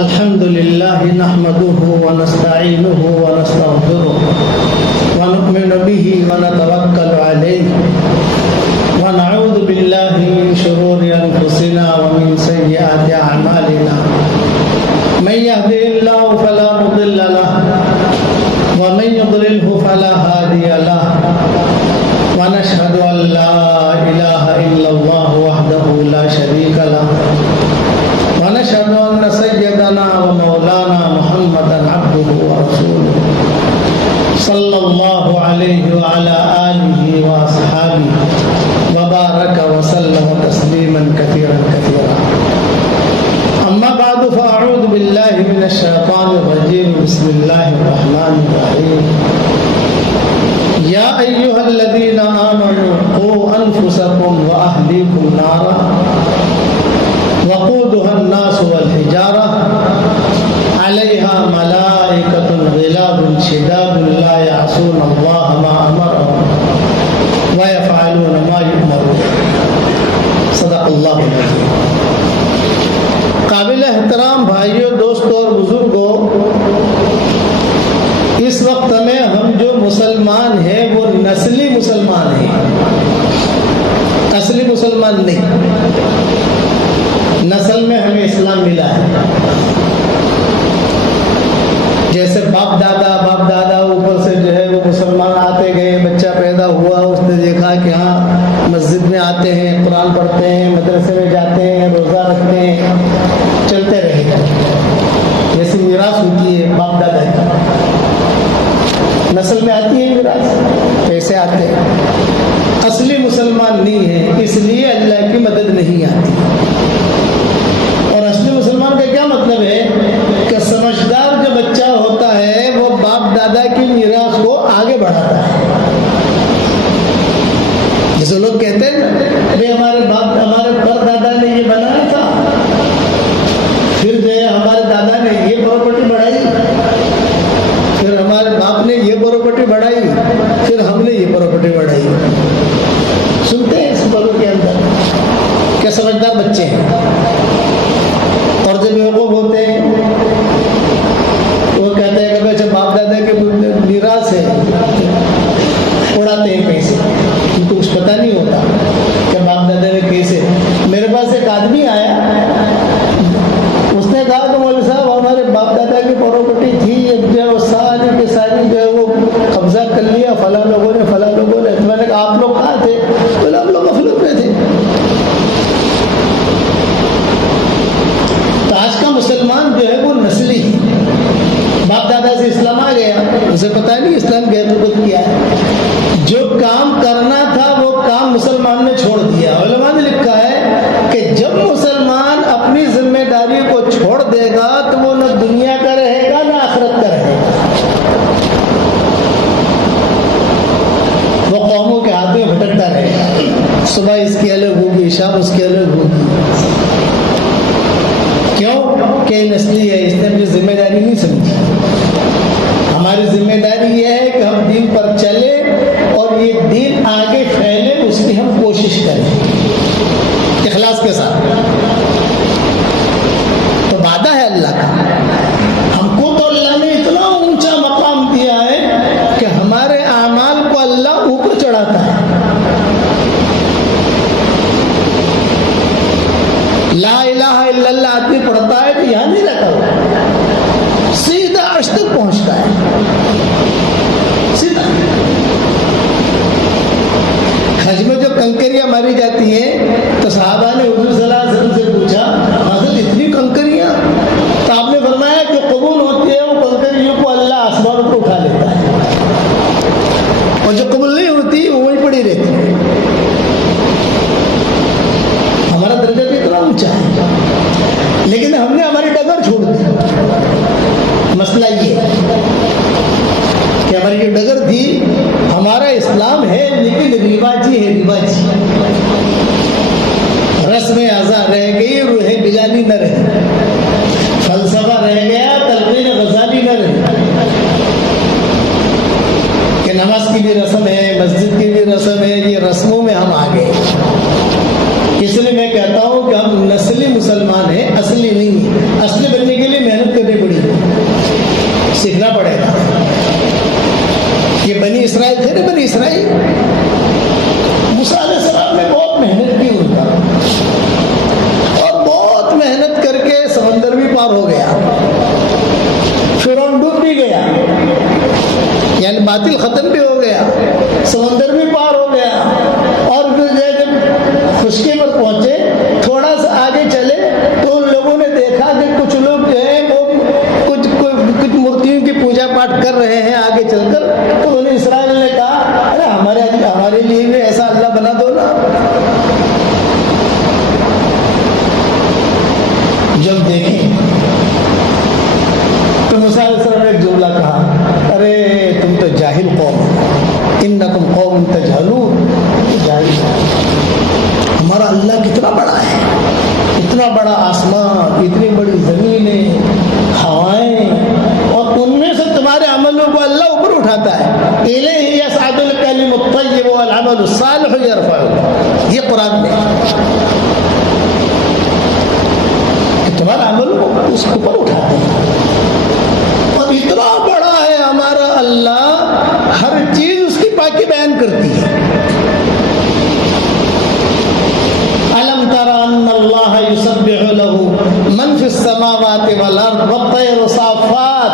الحمد لله نحمده ونستعينه ونستغفره ونؤمن به ونتوكل عليه ونعوذ بالله من شرور أنفسنا ومن سيئات أعمالنا من يهده الله فلا مضل له ومن يضلله فلا هادي له ونشهد أن لا إله إلا الله وحده لا شريك له ونشهد أن سيدنا ومولانا محمدا عبده ورسوله صلى الله عليه وعلى آله وأصحابه وبارك وسلم تسليما كثيرا كثيرا. أما بعد فأعوذ بالله من الشيطان الرجيم. بسم الله الرحمن الرحيم. يا أيها الذين آمنوا قوا أنفسكم وأهليكم نارا وقودها الناس والحجارة عليها ملائكة غلاظ شداد لا يعصون الله ما أمرهم ويفعلون ما يؤمرون. صدق اللہ العظیم. قابل احترام بھائیوں، دوستوں اور بزرگوں، اس وقت میں ہم جو مسلمان ہیں وہ نسلی مسلمان ہیں، اصلی مسلمان نہیں. نسل میں ہمیں اسلام ملا ہے. جیسے باپ دادا اوپر سے جو ہے وہ مسلمان آتے گئے، بچہ پیدا ہوا، اس نے دیکھا کہ ہاں مسجد میں آتے ہیں، قرآن پڑھتے ہیں، مدرسے میں جاتے ہیں، روزہ رکھتے ہیں، چلتے رہے. جیسے میراث ہوتی ہے باپ دادا کی، نسل میں آتی ہے میراث، پیسے آتے ہیں. اصلی مسلمان نہیں ہے، اس لیے اللہ کی مدد نہیں آتی. اور اصلی مسلمان کا کیا مطلب ہے کہ سمجھدار جو بچہ ہوتا ہے وہ باپ دادا کی میراث کو آگے بڑھاتا ہے. جیسے لوگ کہتے ہیں ہمارے پر دادا نے یہ بنایا تھا، پھر جو ہے ہمارے دادا نے یہ پراپرٹی بڑھائی، پھر ہمارے باپ نے یہ پراپرٹی بڑھائی، پھر ہم نے یہ پراپرٹی بڑھائی. سنتے ہیں اس باروں کے اندر کیا سمجھدار بچے ہیں. اور جب بیوقوف ہوتے ہیں وہ کہتے ہیں کہ اچھا باپ دادا کے میراث ہے، اڑاتے ہیں پیسے، ان کو کچھ پتہ نہیں ہوتا کہ باپ دادا نے کیسے. میرے پاس ایک آدمی آیا، اس نے کہا کہ مولوی صاحب ہمارے باپ دادا کی پراپرٹی تھی، جو ہے وہ ساری کے ساری جو ہے وہ قبضہ کر لیا فلاں لوگوں نے. تو میں نے کہا آپ لوگ کہاں تھے؟ بولے ہم لوگ غفلت میں تھے. تو آج کا مسلمان جو ہے وہ نسلی ہے. باپ دادا سے اسلام آ گیا، اسے پتہ نہیں اسلام کی حقیقت کیا ہے. جو کام کرنا تھا وہ کام مسلمان نے چھوڑ دیا. علماء نے لکھا ہے کہ جب مسلمان اپنی ذمہ داری کو چھوڑ دے گا تو وہ نہ دنیا کا رہے گا نہ آخرت کا رہے گا. وہ قوموں کے ہاتھ میں بھٹکتا رہے گا. صبح اس کی الگ ہوگی، شام اس کی الگ ہوگی. کیوں کہ نسلی ہے، اس نے اپنی ذمہ داری نہیں سمجھی. ہماری ذمہ داری یہ ہے کہ ہم دین پر چلیں اور یہ دین آگے پھیلے، اس کی ہم کوشش کریں اخلاص کے ساتھ. تو وعدہ ہے اللہ کا. ہم کو تو اللہ نے اتنا اونچا مقام دیا ہے کہ ہمارے اعمال کو اللہ اوپر چڑھاتا ہے. لا الہ الا اللہ آدمی پڑھتا ہے تو یہاں نہیں رہتا، ہوا سیدھا عرش تک پہنچتا ہے. سیدھا حج میں جو کنکریاں ماری جاتی ہیں تو صحابہ نے حضور صلی اللہ علیہ وسلم سے پوچھا حضرت اتنی کنکریاں؟ تو آپ نے فرمایا کہ قبول ہوتی ہے وہ کنکریوں کو اللہ آسمانوں پر اٹھا لیتا ہے، اور جو قبول نہیں ہوتی وہ وہیں پڑی رہتی ہے. ہمارا درجہ بھی اتنا اونچا ہے، لیکن ہم نے ہماری ڈگر چھوڑ دی. مسئلہ یہ ہے کہ ہماری جو ڈگر تھی، ہمارا اسلام ہے لیکن رواجی ہے. رواجی رسم اعضاء رہ گئی، روح بگانی نہ رہی. فلسفہ رہ گیا، تلقین غزالی نہ رہی. کہ نماز کی بھی رسم ہے، مسجد کی بھی رسم ہے، یہ رسموں میں ہم آ گئے. اس لیے میں کہتا ہوں کہ ہم نسلی مسلمان ہیں، اصلی نہیں. اصلی بننے کے لیے محنت اسرائیل. موسیٰ علیہ السلام نے بہت محنت کی ان کا، اور بہت محنت کر کے سمندر بھی پار ہو گیا، فرعون ڈوب بھی گیا، یعنی باطل ختم بھی ہو گیا، سمندر بھی پار ہو گیا. اور پھر جب خشکی پر پہنچے، تھوڑا سا آگے چلے تو ان لوگوں نے دیکھا کہ کچھ لوگ جو ہے وہ کچھ مورتیوں کی پوجا پاٹ کر رہے ہیں آگے چل کر. تو انہیں اسرائیل نے کہا ارے ہمارے لیے بھی ایسا اللہ بنا دو نا. جب دیکھیں تو موسیٰ علیہ السلام نے ایک جملہ کہا، ارے تم تو جاہل قوم، انکم قوم تجہلون. ہمارا اللہ کتنا بڑا ہے، اتنا بڑا آسمان، اتنی بڑی زمینیں، ہوائیں، اور ان میں سے تمہارے عملوں کو اللہ اوپر اٹھاتا ہے. الیہ یصعد الکلم الطیب والعمل الصالح یرفعہ. یہ قرآن میں کہ تمہارا عمل کو اس کو اوپر اٹھاتے ہیں. اور اتنا بڑا ہے ہمارا اللہ، ہر چیز اس کی پاکی بیان کرتی ہے. أَلَمْ تَرَ أَنَّ اللَّهَ يُسَبِّحُ لَهُ مَنْ فِي السَّمَاوَاتِ وَالْأَرْضِ وَالطَّيْرُ صَافَّاتٍ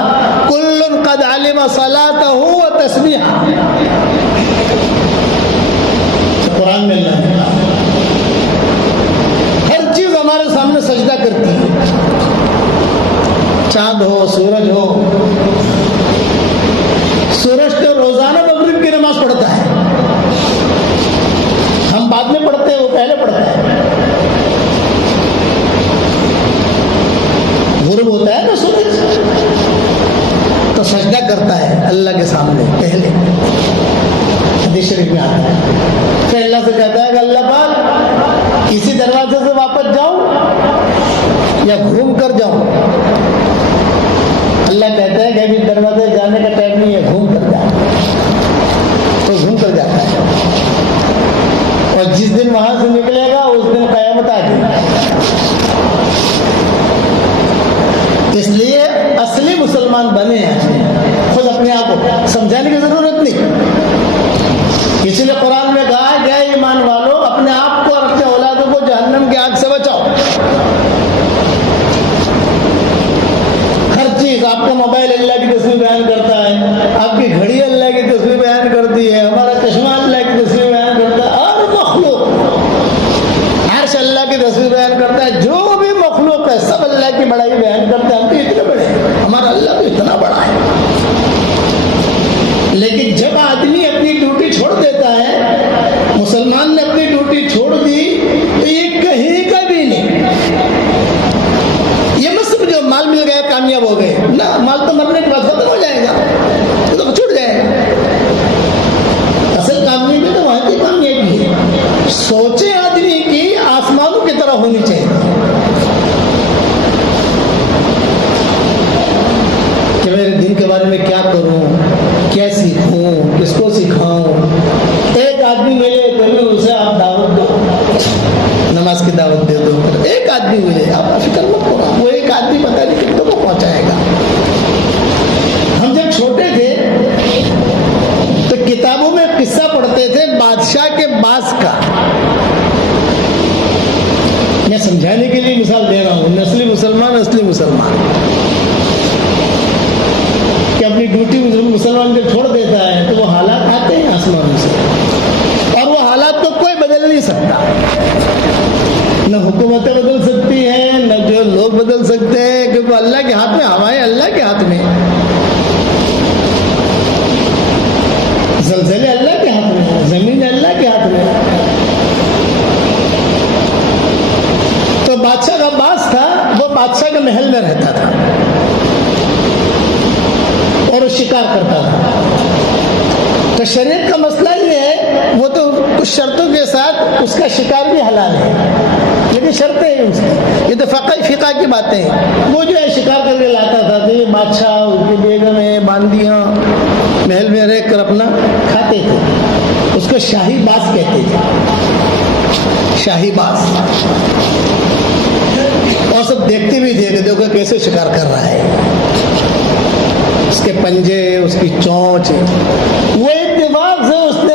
كُلٌّ قَدْ عَلِمَ صَلَاتَهُ وَتَسْبِيحَهُ. قرآن میں اللہ نے ہر چیز ہمارے سامنے سجدہ کرتی ہے. چاند ہو، سورج ہو. سورج تو روزانہ مغرب کی نماز پڑھتا ہے، ہم بعد میں پڑھتے ہیں، وہ پہلے پڑھتا ہے. غروب ہوتا ہے نا سورج، تو سجدہ کرتا ہے اللہ کے سامنے پہلے. حدیث شریف میں آتا ہے. پھر اللہ سے کہتا ہے کہ اللہ پاک اسی دروازے سے واپس جاؤں یا گھوم کر جاؤں. اللہ کہتا ہے کہ ابھی دروازے جانے کا ٹائم نہیں ہے، گھوم کر جا. تو گھوم کر جاتا ہے، اور جس دن وہاں سے نکلے گا اس دن قیامت آ جائے گی. اس لیے اصلی مسلمان بنے ہیں، خود اپنے آپ کو سمجھانے کی ضرورت نہیں. اسی لیے قرآن میں کہا ہے کہ اے ایمان والو اپنے آپ کو اور اپنے اولادوں کو جہنم کی آگ سے بچاؤ. ہر چیز، آپ کا موبائل اللہ کی تصویر بیان کرتا ہے، آپ کی گھڑی اللہ کی تصویر بیان کرتی ہے، ہمارا چشمہ اللہ کی تصویر بیان کرتا ہے، ہر مخلوق عرش اللہ کی تصویر بیان کرتا ہے. جو بھی مخلوق ہے سب اللہ کی بڑائی بیان کرتا ہے. ہم تو اتنے بڑے ہیں، ہمارا اللہ تو اتنا بڑا ہے. لیکن جب آدمی اپنی ڈیوٹی چھوڑ دیتا ہے، مسلمان نے اپنی ڈیوٹی چھوڑ دی تو یہ کہیں کا بھی نہیں. یہ مت سمجھو مال مل گیا کامیاب ہو گئے، نہ، مال تو مرنے کے بعد ختم ہو جائے گا، وہ تو چھوٹ جائے گا. اصل کامیابی تو وہاں کی کامیابی ہے. سوچے آدمی کی آسمانوں کی طرح ہونی چاہیے کہ میں دین کے بارے میں کیا کروں، کیا سیکھوں، کس کو سکھاؤں. ایک آدمی ملے کبھی اسے آپ دعوت دو، نماز کی دعوت دے دو. ایک آدمی ملے، آپ فکر مت کرو، وہ ایک آدمی پتہ نہیں کتنوں کو پہنچائے گا. ہم جب چھوٹے تھے تو کتابوں میں قصہ پڑھتے تھے بادشاہ کے باز کا. میں سمجھانے کے لیے مثال دے رہا ہوں. نسلی مسلمان، اصلی مسلمان، کہ اپنی ڈیوٹی مسلمان جب چھوڑ دیتا ہے تو وہ حالات آتے ہیں آسمان سے، اور وہ حالات کو کوئی بدل نہیں سکتا. نہ حکومتیں بدل سکتی ہیں، نہ جو لوگ بدل سکتے ہیں، کیونکہ اللہ کے ہاتھ میں، ہوائیں اللہ کے ہاتھ میں، زلزلے اللہ کے ہاتھ میں، زمین اللہ کے ہاتھ میں. تو بادشاہ کا باز تھا، وہ بادشاہ کے محل میں رہتا تھا اور وہ شکار کرتا تھا. تو شریعت کا مسئلہ یہ ہے، وہ تو کچھ شرطوں کے ساتھ اس کا شکار بھی حلال ہے، لیکن شرطیں ہیں اس کی. یہ تو فقہ کی باتیں ہیں. وہ جو ہے شکار کر کے لاتا تھا، تو یہ بادشاہ، اس کی بیگمیں، باندیاں محل میں رہ کر اپنا کھاتے تھے. اس کو شاہی باز کہتے تھے، شاہی باز. اور سب دیکھتے بھی تھے کہ دیکھو کیسے شکار کر رہا ہے، اس کے پنجے، اس کی چونچ. وہ اتفاق سے اس نے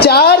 4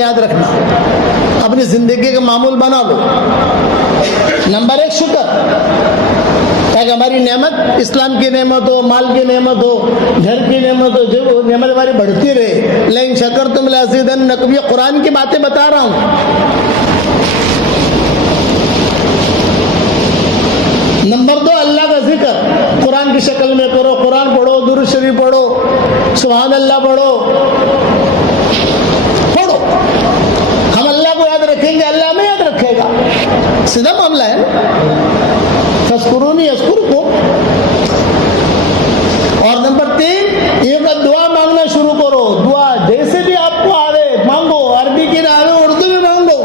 یاد رکھنا, اپنی زندگی کا معمول بنا لو. نمبر 1 شکر, تاکہ ہماری نعمت, اسلام کی نعمت ہو, مال کی نعمت ہو, گھر کی نعمت ہو, جو نعمت ہماری بڑھتی رہے. لئن شکرتم لازیدنکم, یہ قرآن کی باتیں بتا رہا ہوں. نمبر 2 اللہ کا ذکر قرآن کی شکل میں کرو. قرآن پڑھو, درود شریف پڑھو, سبحان اللہ پڑھو. ہم اللہ کو یاد رکھیں گے, اللہ ہمیں یاد رکھے گا. سیدھا معاملہ ہے. فاذکرونی اذکرکم. اور نمبر 3 یہ دعا مانگنا شروع کرو. دعا جیسے بھی آپ کو آوے مانگو, عربی کی نہ آوے اردو میں مانگو.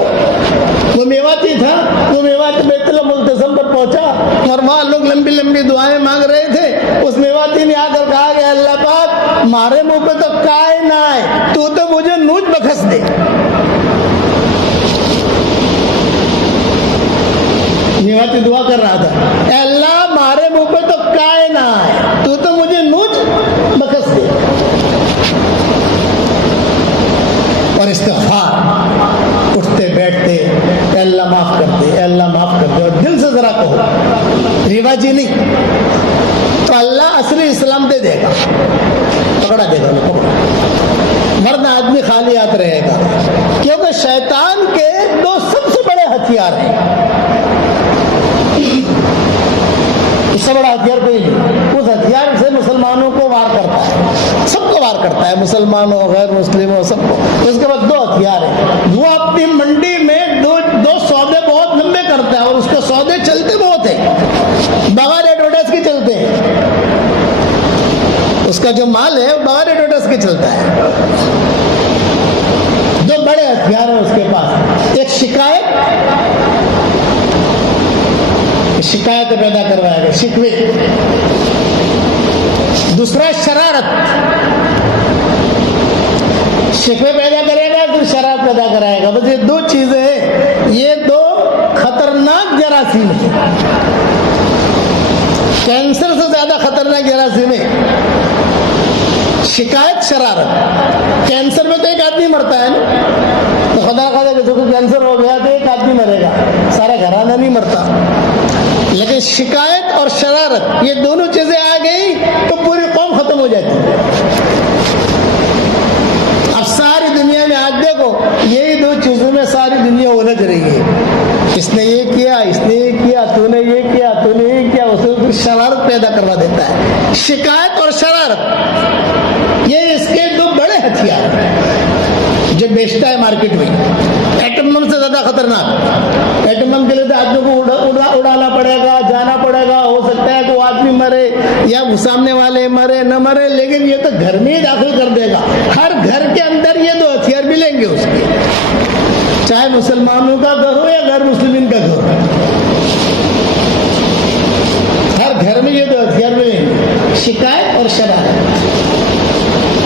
وہ میواتی تھا, وہ میواتی بیت الملتزم پر پہنچا اور وہاں لوگ لمبی لمبی دعائیں مانگ رہے تھے. اس میواتی نے آ کر کہا کہ اللہ پاک مارے منہ پہ تو کائے نہ آئے, تو مجھے نوچ بخس دے. میواتی دعا کر رہا تھا, اے اللہ مارے منہ پہ تو کائے نہ آئے, تو مجھے نوچ بخس دے. اور استغفار اٹھتے بیٹھتے, اے اللہ معاف کر دے, اے اللہ معاف کر دے, اور دل سے ذرا کہو, رواجی نہیں. تو اللہ اصلی اسلام دے دے گا, پکڑا دے گا. ورنہ آدمی خالی ہاتھ رہے گا, کیونکہ شیطان کے 2 سب سے بڑے ہتھیار ہیں. اس سے بڑا ہتھیار کوئی نہیں. اس ہتھیار سے مسلمانوں کو وار کرتا ہے, سب کو وار کرتا ہے, مسلمانوں, غیر مسلموں, سب کو. اس کے بعد 2 ہتھیار ہیں. وہ اپنی منڈی میں دو سودے بہت لمبے کرتا ہے, اور اس کے سودے چلتے بہت ہیں, بغیر ایڈورٹائز کے چلتے ہیں. اس کا جو مال ہے بغیر ایڈورٹائز کے چلتا ہے. 2 بڑے ہتھیار ہیں اس کے پاس. ایک شکایت پیدا کروائے گا, شکوے. دوسرا شرارت, شکوے پیدا کرے گا, پھر شرارت پیدا کرائے گا. بس یہ 2 چیزیں ہیں, یہ 2 خطرناک جراثیم ہیں. کینسر سے زیادہ خطرناک جراثیم ہے شکایت, شرارت. کینسر میں تو ایک آدمی مرتا ہے نا, تو خدا خدا کسی کو کینسر ہو گیا تو ایک آدمی مرے گا, سارا گھرانہ نہیں مرتا. لیکن شکایت اور شرارت, یہ دونوں چیزیں آ گئی تو پوری قوم ختم ہو جاتی ہے. اب ساری دنیا میں آج دیکھو, یہی 2 چیزوں میں ساری دنیا الجھ رہی ہے. اس نے یہ کیا, اس نے یہ کیا, تو نے یہ کیا, تو نے یہ کیا. اسے پھر شرارت پیدا کروا دیتا ہے. شکایت اور شرارت یہ اس کے 2 بڑے ہتھیار ہیں جو بیچتا ہے مارکیٹ میں. ایٹم بم سے زیادہ خطرناک. ایٹم بم کے لیے تو آدمی کو اڑانا پڑے گا, جانا پڑے گا. ہو سکتا ہے کہ وہ آدمی مرے یا سامنے والے مرے نہ مرے, لیکن یہ تو گھر میں ہی داخل کر دے گا. ہر گھر کے اندر یہ 2 ہتھیار بھی لیں گے اس کے, چاہے مسلمانوں کا گھر ہو یا غیر مسلمین کا گھر ہو. ہر گھر میں یہ 2 ہتھیار بھی لیں گے, شکایت اور شرارت.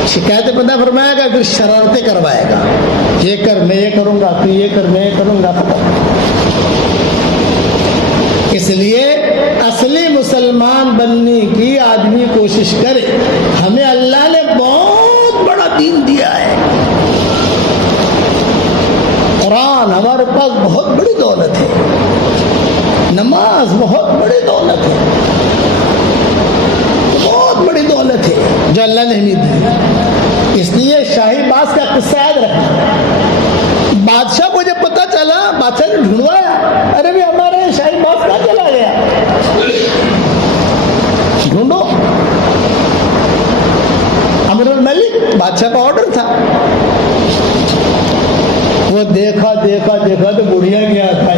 شکایتیں پیدا فرمائے گا, پھر شرارتیں کروائے گا. یہ کر, میں یہ کروں گا, تو یہ کر, میں یہ کروں گا. اس لیے اصلی مسلمان بننے کی آدمی کوشش کرے. ہمیں اللہ نے بہت بڑا دین دیا ہے. قرآن ہمارے پاس بہت بڑی دولت ہے, نماز بہت بڑی دولت ہے, بہت بڑی دولت ہے جو اللہ نے ہمیں دی. اس لیے شاہی باز کا قصہ یاد رکھنا. بادشاہ کو جب پتا چلا, بادشاہ نے ڈھونڈوایا, ارے بھی ہمارے شاہی باز کہاں چلا گیا, ڈھونڈو. امر الملک بادشاہ کا آرڈر تھا. وہ دیکھا تو بڑھیا گیا تھا,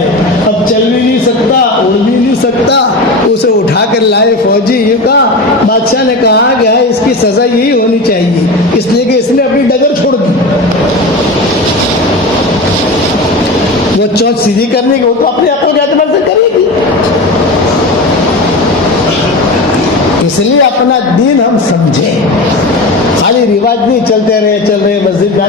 اب چل بھی نہیں سکتا, اڑ بھی نہیں سکتا. اسے اٹھا کر لائے فوجی. یہ کہا, بادشاہ نے کہا کہ اس کی سزا یہی ہونی چاہیے, اس لیے کہ اس نے اپنی ڈگر چھوڑ دی. وہ چونچ سیدھی کرنے کی, وہ تو اپنے عقل کے اعتبار سے کرے گی. اس لیے اپنا دین ہم سمجھیں, خالی رواج نہیں چلتے رہے مسجد میں.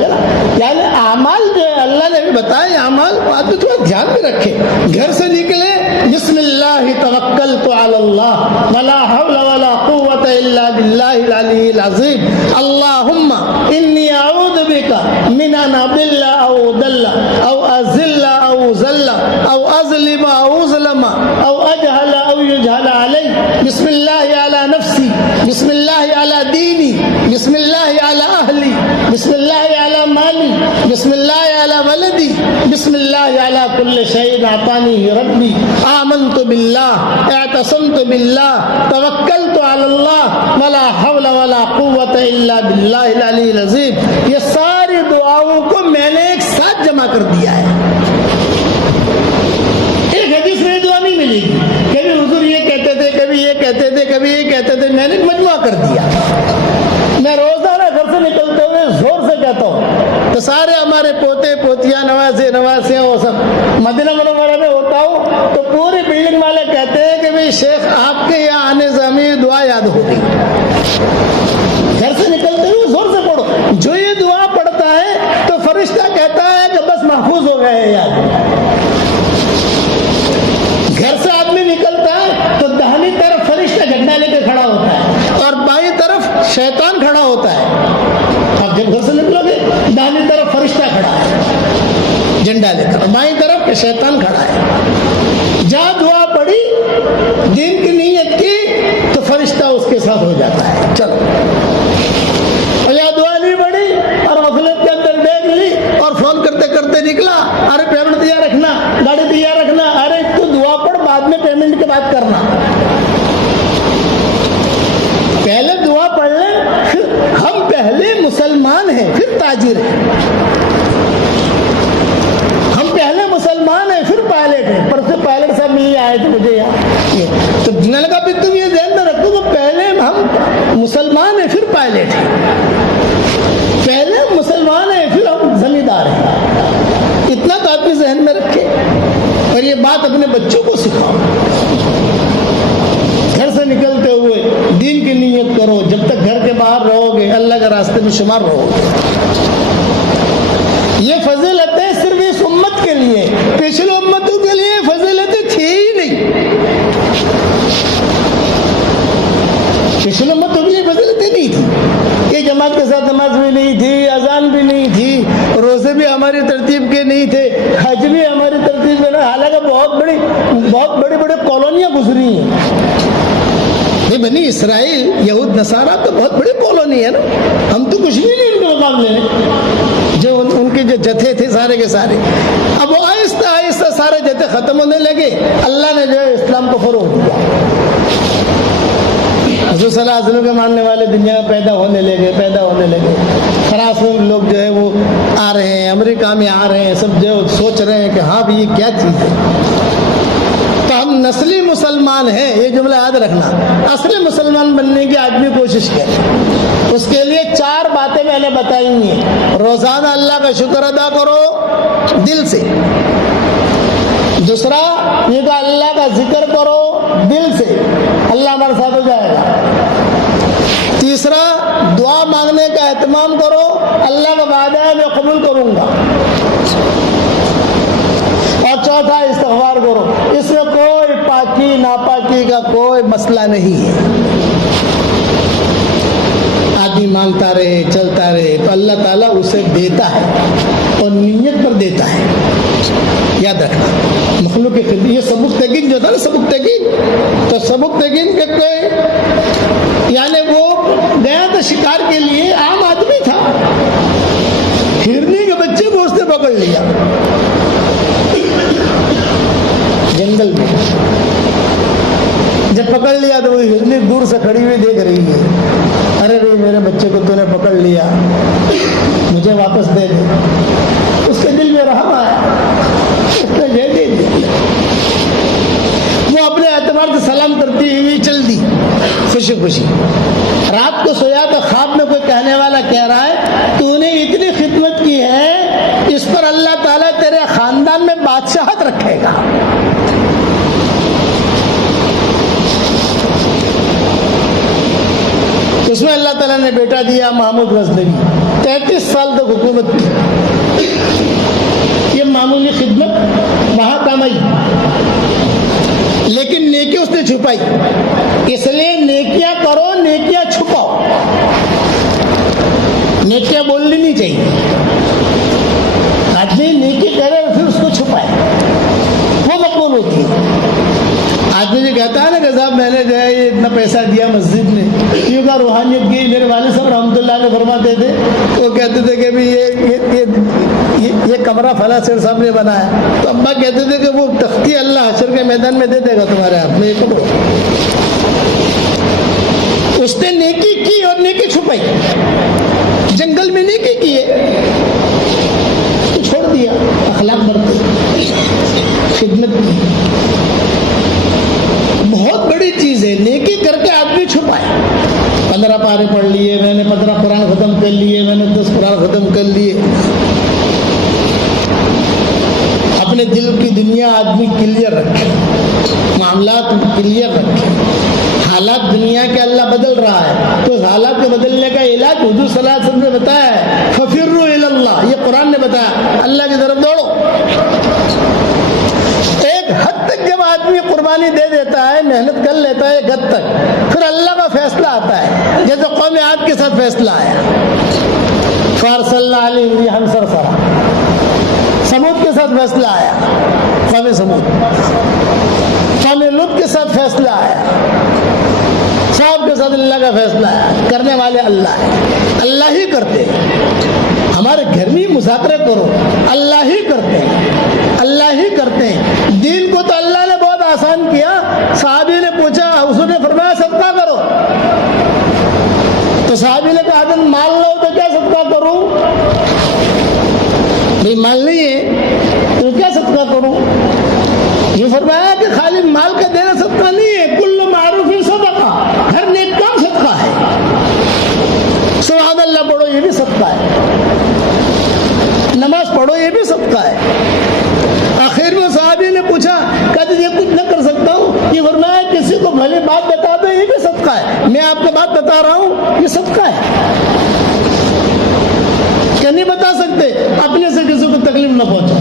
یعنی اعمال جو ہے اللہ نے بھی بتایا, اعمال آدمی تھوڑا دھیان میں رکھے. گھر سے نکلے, بسم اللہ توکلت علی اللہ ولا حول ولا قوت الا باللہ العلی العظیم, اللہم انی اعوذ بک کا من ان اضل او ضل او ازل او ذل او اظلم او ظلم او اجهل او يجهل علی بسم اللہ علی نفسی بسم اللہ علی دینی بسم اللہ علی اہلی بسم اللہ علی مالی بسم اللہ علی ولدی بسم اللہ علی کل شیء اعطانی ربی آمنت باللہ اعتصمت باللہ توکلت علی اللہ ولا حول ولا قوت الا باللہ العلی العظیم. یہ ساری دعاؤں کو میں نے ایک ساتھ جمع کر دیا ہے. ایک حدیث میں دعا نہیں ملے گی. کبھی حضور یہ کہتے تھے, کبھی یہ کہتے تھے, کبھی یہ کہتے تھے. میں نے مجموعہ کر دیا. میں روزانہ گھر سے نکلتے ہوئے زور سے کہتا ہوں تو سارے ہمارے پوتے پوتیاں نوازے نوازیاں وہ سب مدینہ منورہ میں ہوتا ہوں تو پوری بلڈنگ والے کہتے ہیں کہ بھئی شیخ آپ کے یہاں آنے سے ہمیں دعا یاد ہو گئی. گھر سے نکلتے ہوئے زور سے پڑھو. جو یہ دعا پڑھتا ہے تو فرشتہ کہتا ہے کہ بس محفوظ ہو گئے ہیں یاد. گھر سے آدمی نکلتا ہے تو دہنی طرف فرشتہ جھنڈا لے کے کھڑا ہوتا ہے اور بائیں طرف شیطان کھڑا ہوتا ہے. آپ جب گھر سے نکلو گے دہنی طرف فرشتہ کھڑا ہے جھنڈا لے کر, بائیں طرف شیطان کھڑا ہے. جہاں دعا پڑھی دین کی نیت کی تو فرشتہ اس کے ساتھ ہو جاتا ہے. چلو, اور یا دعا نہیں پڑھی اور غفلت کے اندر دیکھ لی اور فون کرتے کرتے نکلا, ارے پیمنٹ تیار رکھنا, گاڑی تیار رکھنا. ارے تو دعا پڑھ, بعد میں پیمنٹ کی بات کرنا. پہلے دعا پڑھ لیں. ہم پہلے مسلمان ہیں پھر تاجر ہیں. ہم پہلے مسلمان ہیں پھر پائلٹ ہیں. پر سے پائلٹ صاحب نہیں آئے تھے مجھے یہاں, تو میں نے کہا پھر تم یہ ذہن میں رکھو کہ پہلے ہم مسلمان ہیں پھر پائلٹ ہیں. پہلے مسلمان ہیں پھر ہم زمیندار ہیں. اتنا تو آدمی ذہن میں رکھے اور یہ بات اپنے بچوں کو سکھاؤ. گھر سے نکلتے ہوئے دین کی نیت کرو. جب تک گھر کے باہر رہو گے اللہ کے راستے میں شمار رہو گے. یہ فضیلتیں صرف اس امت کے لیے, پچھلے امتوں کے لیے فضیلتیں تھی ہی نہیں. پچھلے امتوں کے لیے فضیلتیں نہیں تھی. یہ جماعت کے ساتھ نماز بھی نہیں تھی, اذان بھی نہیں تھی, روزے بھی ہماری ترتیب کے نہیں تھے, حج بھی ہماری ترتیب کے نہیں. حالانکہ بہت بڑی کالونیاں گزری ہیں. بنی اسرائیل یہود نصارہ تو بہت بڑی کالونی ہے نا. ہم تو کچھ بھی نہیں ان کے مقابلے میں. جو ان کے جو جتھے تھے سارے کے سارے, اب وہ آہستہ آہستہ سارے جتھے ختم ہونے لگے. اللہ نے جو ہے اسلام کو فروغ دیا. حضور صلی اللہ علیہ وسلم کے ماننے والے دنیا میں پیدا ہونے لگے. فرانس میں لوگ جو ہے وہ آ رہے ہیں, امریکہ میں آ رہے ہیں, سب جو سوچ رہے ہیں کہ ہاں بھی یہ کیا چیز ہے. تو ہم نسلی مسلمان ہیں, یہ جملہ یاد رکھنا. اصلی مسلمان بننے کی آدمی کوشش کرے. اس کے لیے 4 باتیں میں نے بتائی ہیں. روزانہ اللہ کا شکر ادا کرو دل سے. دوسرا یہ کہ اللہ کا ذکر کرو دل سے, اللہ ہمارے ساتھ ہو جائے گا. تیسرا دعا مانگنے کا اہتمام کرو, اللہ کا وعدہ ہے میں قبول کروں گا. اور چوتھا استغفار کرو. اس میں کوئی پاکی ناپاکی کا کوئی مسئلہ نہیں ہے. آدمی مانگتا رہے چلتا رہے تو اللہ تعالیٰ اسے دیتا ہے اور نیت پر دیتا ہے. یاد رکھنا. مخلوق کی خدمت, یہ سبق تگین جو تھا نا, سبق تگین, تو سبق تگین کے کوئی یعنی وہ گیا تھا شکار کے لیے, عام آدمی تھا. ہرنی کے بچے کو اس نے پکڑ لیا جنگل میں. جب پکڑ لیا تو وہ ہرنی دور سے کھڑی ہوئی دیکھ رہی ہے. ارے بھائی میرے بچے کو تو نے پکڑ لیا, مجھے واپس دے دے. اس کے دل میں رحم آیا, اس نے دے دیا. وہ اپنے اعتبار سے سلام کرتی ہوئی چل دی خوشی خوشی. رات کو سویا تو خواب میں کوئی کہنے والا کہہ رہا ہے تو نے اتنی خدمت کی ہے, اس پر اللہ تعالیٰ تیرے خاندان میں بادشاہت رکھے گا. اس میں اللہ تعالیٰ نے بیٹا دیا محمود غزنوی. 33 سال تک حکومت کی. یہ معمولی خدمت وہاں کام آئی, لیکن نیکی اس نے چھپائی. اس لیے نیکیاں کرو, نیکیاں چھپاؤ. نیکیاں بولنی نہیں چاہیے. آدمی نیکی کرے اور پھر اس کو چھپائے وہ مقبول ہوتی ہے. آدمی جو کہتا ہے نا کہ صاحب میں نے جو ہے یہ اتنا پیسہ دیا مسجد میں، کیوں کا روحانیت کی. میرے والد صاحب رحمۃ اللہ علیہ فرماتے تھے، وہ کہتے تھے کہ بھی یہ کمرہ فلاں سیٹ صاحب نے بنایا، تو ابا کہتے تھے کہ وہ تختی اللہ حشر کے میدان میں دے دے گا تمہارے ہاتھ میں، یہ پکڑو. اس نے نیکی کی اور نیکی چھپائی. جنگل میں نیکی کی ہے تو چھوڑ دیا، اخلاق برتے، خدمت کی. بہت بڑی چیز ہے نیکی کر کے آدمی چھپائے. 15 پارے پڑھ لیے میں نے، 15 قرآن ختم کر لیے میں نے، 10 قرآن ختم کر لیے. اپنے دل کی دنیا آدمی کلیئر رکھے، معاملات کلیئر رکھے. حالات دنیا کے اللہ بدل رہا ہے تو حالات کے بدلنے کا علاج حضور صلی اللہ علیہ وسلم نے بتایا ہے، ففروا الی اللہ. یہ قرآن نے بتایا، اللہ کی طرف دوڑو. ایک حد تک جب آدمی قربانی دے دیتا ہے، محنت کر لیتا ہے ایک حد تک، پھر اللہ کا فیصلہ آتا ہے. جیسے قوم عاد کے ساتھ فیصلہ آیا، فارسلنا علیہم ریحا صرصرا. سمود کے ساتھ فیصلہ آیا، قوم سمود. قوم لوط کے ساتھ فیصلہ آیا، صاحب کے ساتھ اللہ کا فیصلہ ہے. کرنے والے اللہ ہے، اللہ ہی کرتے ہیں. ہمارے گھر میں مذاکرہ کرو، اللہ ہی کرتے ہیں، اللہ ہی کرتے ہیں. دین کو تو اللہ نے بہت آسان کیا. صحابی نے پوچھا، حضور نے فرمایا صدقہ کرو. تو صحابی نے کہا اگر مال لو تو کیا صدقہ کروں؟ بھئی مال نہیں ہے تو کیا صدقہ کروں؟ یہ فرمایا کہ خالی مال کا دینا صدقہ نہیں ہے، کل معروف صدقہ، ہر نیک کام صدقہ ہے. سبحان اللہ پڑھو یہ بھی صدقہ ہے، نماز پڑھو یہ بھی صدقہ ہے. آخر میں صحابی نے پوچھا کہ یہ کچھ نہ کر سکتا ہوں؟ یہ فرمایا کسی کو بھلی بات بتا دو یہ بھی صدقہ ہے. میں آپ کو بات بتا رہا ہوں یہ صدقہ ہے. کیا نہیں بتا سکتے؟ اپنے سے کسی کو تکلیف نہ پہنچا،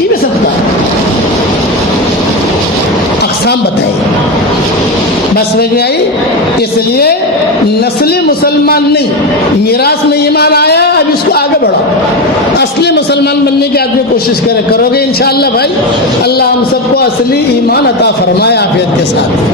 یہ بھی صدقہ ہے. اقسام بتائی، بس میں آئی. اس لیے نسلی مسلمان نہیں، میراث میں ایمان آیا اب اس کو آگے بڑھاؤ. اصلی مسلمان بننے کی آدمی کوشش کرو گے انشاءاللہ بھائی. اللہ ہم سب کو اصلی ایمان عطا فرمائے عافیت کے ساتھ.